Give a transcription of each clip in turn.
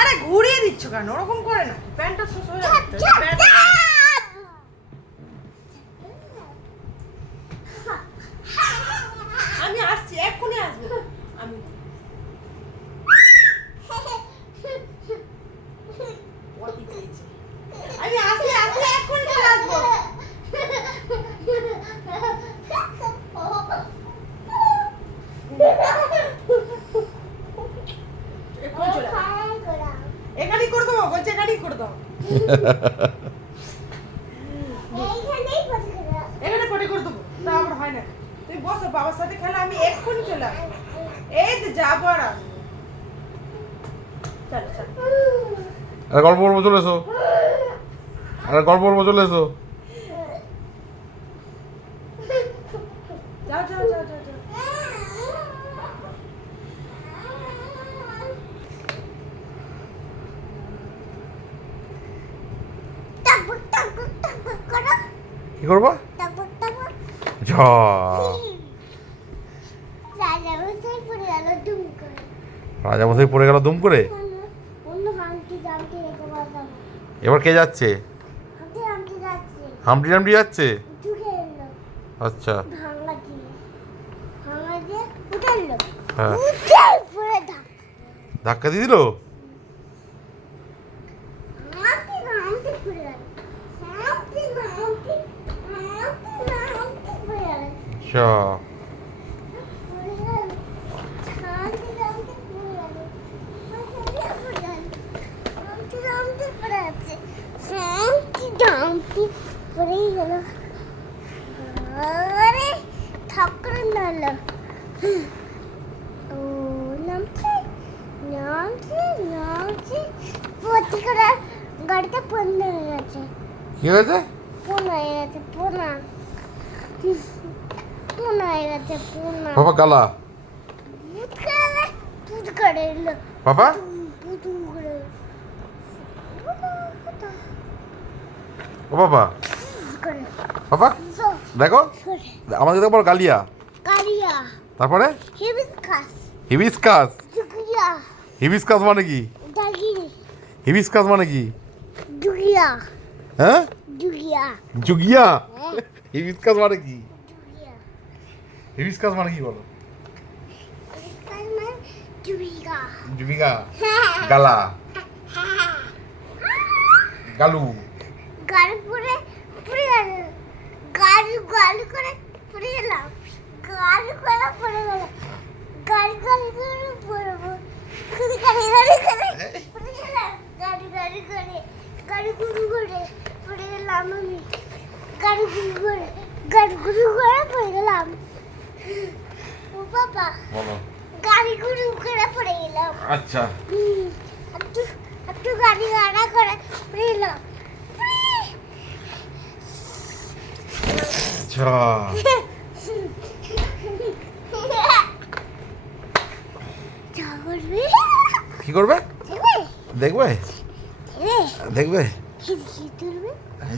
আরে ঘুরিয়ে দিচ্ছ কেন? ওরকম করে না, প্যান্টটা শেষ হয়ে যাচ্ছে। আমি আসছি, এক্ষুনি আসবো আমি। আমি আসলে এক্ষুনি চলে আসবো। এখানেই করে দেবো বলছে, এখানেই করে দাও। এখানে পটি করে দেবো, তা আমার হয় না। তুই বসো, বাবার সাথে খেলা, আমি এক্ষুনি চলে আসবো। এই তো যাবো আর আসবো। চলো চলো, আরে গল্প করবো, চলে এসো। আরে গল্প করবো, চলে এসো। যাও যাও যাও যাও যাও। কি করবো? যা রাজামশাই পড়ে গেল দুম করে। এবার কে যাচ্ছে? হামটি নামটি যাচ্ছে। আচ্ছা হ্যাঁ, ধাক্কা দিয়ে দিল। আচ্ছা গাড়িটা বন্ধ হয়ে গেছে। কি হয়েছে? পোনা হয়ে গেছে, পোনা পোনা হয়ে গেছে, পোনা। বাবা গালা ভূত করে, ভূত করে এলো, বাবা ভূত করে। ও বাবা করে বাবা দেখো, করে আমাকে দেখো বড় গালিয়া। কালিয়া তারপরে হিবিস্কাস হিবিস্কাস। জুগিয়া হিবিস্কাস মানে কি? ডাগি হিবিস্কাস মানে কি? জুগিয়া হ্যাঁ, জুগিয়া জুগিয়া। হিবিস্কাস মানে কি? জুগিয়া হিবিস্কাস মানে কি বলো? হিবিস্কাস মানে জুগিয়া। জুবিকা গালা গালু গাড়ি পুরে পুরে গেল, গাড়ি গাড়ি করে পুরে গেলাম, গাড়ি করে পুরে গেল, গাড়ি গাড়ি করে পড়বো, গাড়ি গাড়ি করে পুরে গেলাম, গাড়ি গাড়ি করে, গাড়ি গুরু করে পুরে গেলাম আমি, গাড়ি গুরু করে পড়ে গেলাম। ও বাবা, বলো। গাড়ি গুরু করে পড়ে গেলাম। আচ্ছা একটু একটু গাড়ি গাড়া করে পড়ে গেলাম। আচ্ছা যা করবে? কি করবে? দেবে? দেখবে দেবে? দেখবে কি তুলবে?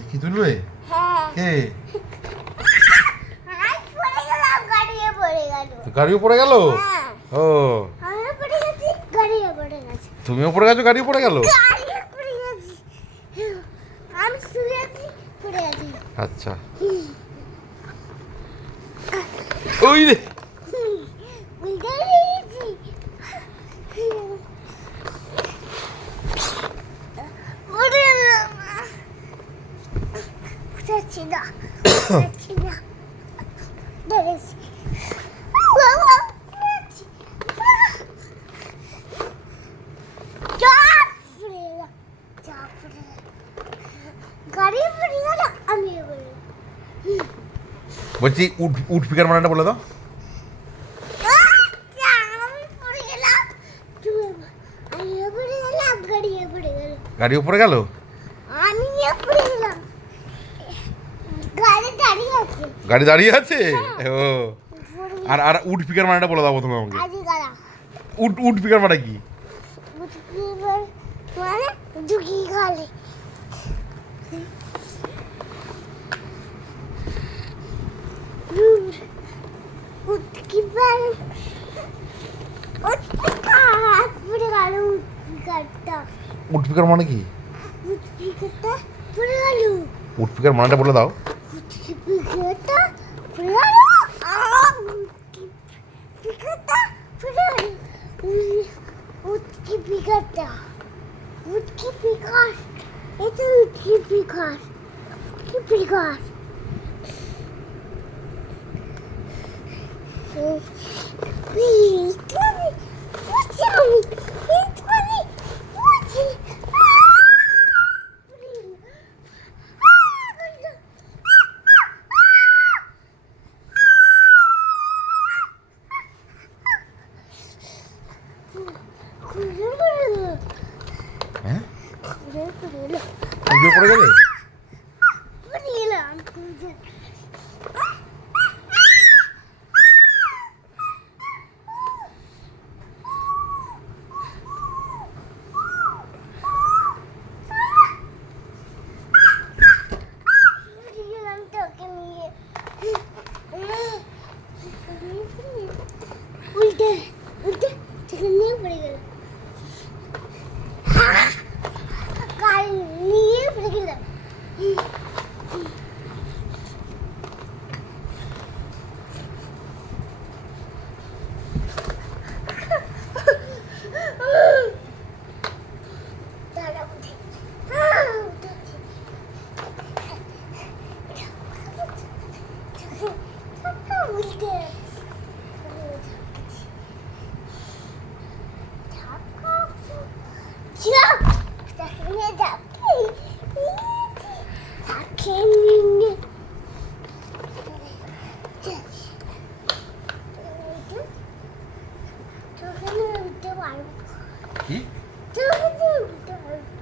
কি তুলবে? হ্যাঁ। কে? আমি পড়ে গেলাম, গাড়িয়ে পড়ে গেল। গাড়িও পড়ে গেল। হ্যাঁ। ও আমিও পড়ে গেছি, গাড়িয়ে পড়ে গেছে। তুমিও পড়ে গেছো, গাড়িও পড়ে গেল। গাড়িয়ে পড়ে গেছি। আমি শুয়ে আছি, পড়ে গেছি। আচ্ছা ওই রে বুঝতে পেরেছি। পড়ে গেলাম। বুঝাচ্ছি না, বুঝাচ্ছি না। ধরেছি। বাবা, বুঝাচ্ছি। চাপ পড়ে গেলাম, চাপ পড়ে গেলাম। গাড়ি পড়ে গেল, আমিও পড়ে গেলাম। বলছি উঠ উঠ পিকার মানাটা বলে দাও। আচ্ছা, আমি পড়ে গেলাম, আমিও পড়ে গেলাম, গাড়িও পড়ে গেল। গাড়িও পড়ে গেল। আমিও পড়ে গেলাম। গাড়ি দাঁড়িয়ে আছে। গাড়ি দাঁড়িয়ে আছে। ও পড়ে আর আর উঠ পিকার মানাটা বলে দাও প্রথমে আমাকে। আজি গাড়া। উঠ উঠ পিকার মানে কি? বুঝকিবার মানে ঝুঁকি গালে। বুঝকিবার পড়ে গেল, উঠকিবারটা। উটপিকার মানে কি? উৎপিকাটা পড়ে গেল। উটপিকার মানেটা বলে দাও। উৎপিকাটা পড়ে গেল। উৎপিকাটা পড়ে গেল। উৎপিকাটা উৎপিকার এটা উৎপিকার উৎপিকার হ্যাঁ পুজো পড়ে গেলে? উল্টে উল্টে সেখানে নিয়ে পড়ে গেল গাড়ি নিয়ে পড়ে গেল কি?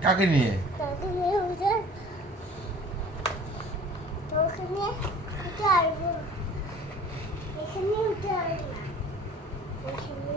কাকে নিয়ে? এখানে উঠে আসবে এখানে